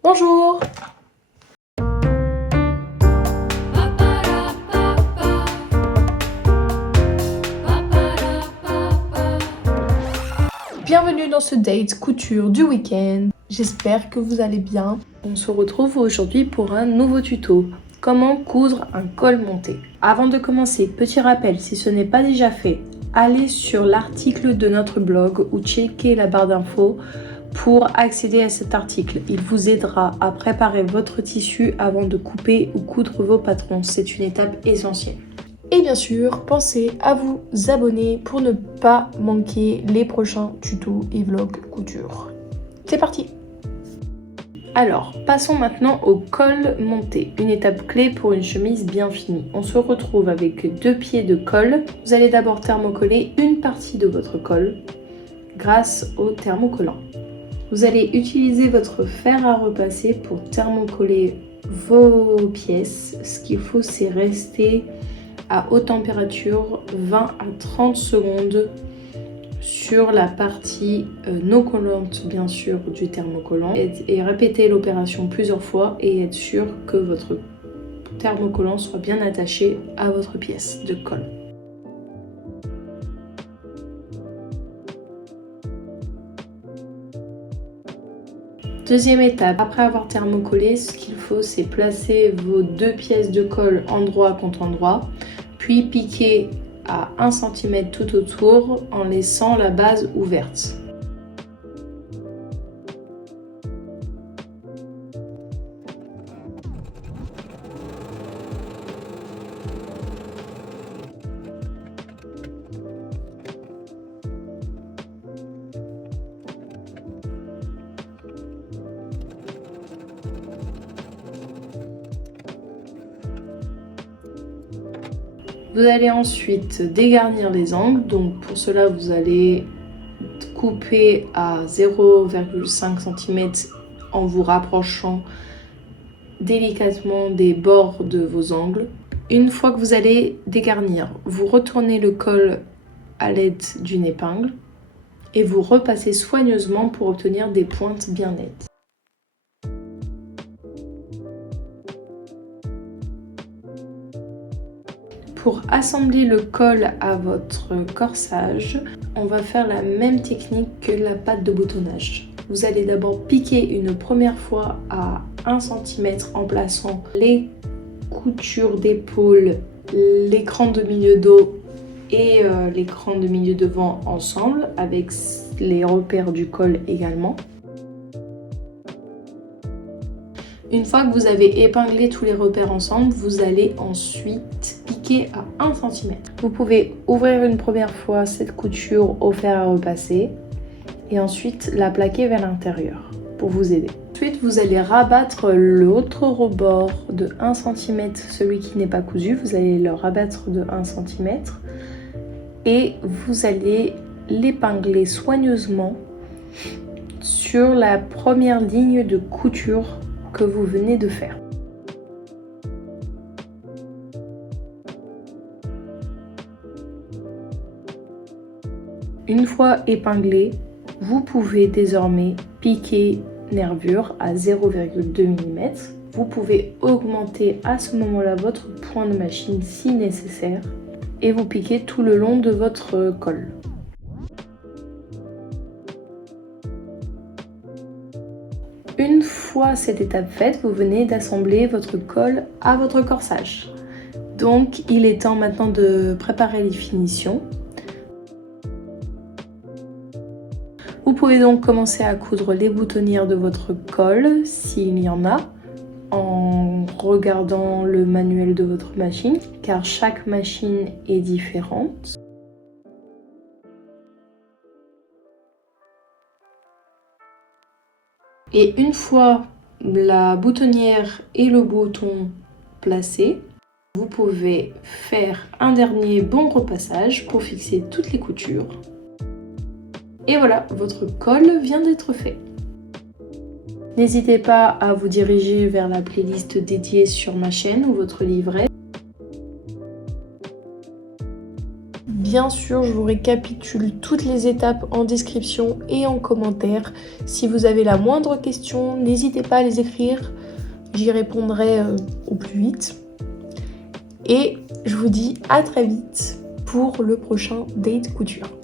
Bonjour! Bienvenue dans ce date couture du week-end. J'espère que vous allez bien. On se retrouve aujourd'hui pour un nouveau tuto. Comment coudre un col monté. Avant de commencer, petit rappel, si ce n'est pas déjà fait, allez sur l'article de notre blog ou checkez la barre d'infos pour accéder à cet article. Il vous aidera à préparer votre tissu avant de couper ou coudre vos patrons. C'est une étape essentielle. Et bien sûr, pensez à vous abonner pour ne pas manquer les prochains tutos et vlogs couture. C'est parti! Alors, passons maintenant au col monté, une étape clé pour une chemise bien finie. On se retrouve avec 2 pieds de col. Vous allez d'abord thermocoller une partie de votre col grâce au thermocollant. Vous allez utiliser votre fer à repasser pour thermocoller vos pièces. Ce qu'il faut, c'est rester à haute température 20 à 30 secondes sur la partie non collante bien sûr du thermocollant et répéter l'opération plusieurs fois et être sûr que votre thermocollant soit bien attaché à votre pièce de colle. Deuxième étape, après avoir thermocollé, ce qu'il faut c'est placer vos 2 pièces de colle endroit contre endroit, puis piquer à 1 cm tout autour en laissant la base ouverte. Vous allez ensuite dégarnir les angles, donc pour cela vous allez couper à 0,5 cm en vous rapprochant délicatement des bords de vos angles. Une fois que vous allez dégarnir, vous retournez le col à l'aide d'une épingle et vous repassez soigneusement pour obtenir des pointes bien nettes. Pour assembler le col à votre corsage, on va faire la même technique que la patte de boutonnage. Vous allez d'abord piquer une première fois à 1 cm en plaçant les coutures d'épaule, l'écran de milieu dos et l'écran de milieu devant ensemble avec les repères du col également. Une fois que vous avez épinglé tous les repères ensemble, vous allez ensuite piquer à 1 cm. Vous pouvez ouvrir une première fois cette couture au fer à repasser et ensuite la plaquer vers l'intérieur pour vous aider. Ensuite, vous allez rabattre l'autre rebord de 1 cm, celui qui n'est pas cousu, vous allez le rabattre de 1 cm et vous allez l'épingler soigneusement sur la première ligne de couture que vous venez de faire. Une fois épinglé, vous pouvez désormais piquer nervure à 0,2 mm. Vous pouvez augmenter à ce moment-là votre point de machine si nécessaire et vous piquez tout le long de votre col. Une fois cette étape faite, vous venez d'assembler votre col à votre corsage. Donc il est temps maintenant de préparer les finitions. Vous pouvez donc commencer à coudre les boutonnières de votre col, s'il y en a, en regardant le manuel de votre machine, car chaque machine est différente. Et une fois la boutonnière et le bouton placés, vous pouvez faire un dernier bon repassage pour fixer toutes les coutures. Et voilà, votre col vient d'être fait. N'hésitez pas à vous diriger vers la playlist dédiée sur ma chaîne ou votre livret. Bien sûr, je vous récapitule toutes les étapes en description et en commentaire. Si vous avez la moindre question, n'hésitez pas à les écrire. J'y répondrai au plus vite. Et je vous dis à très vite pour le prochain Date Couture.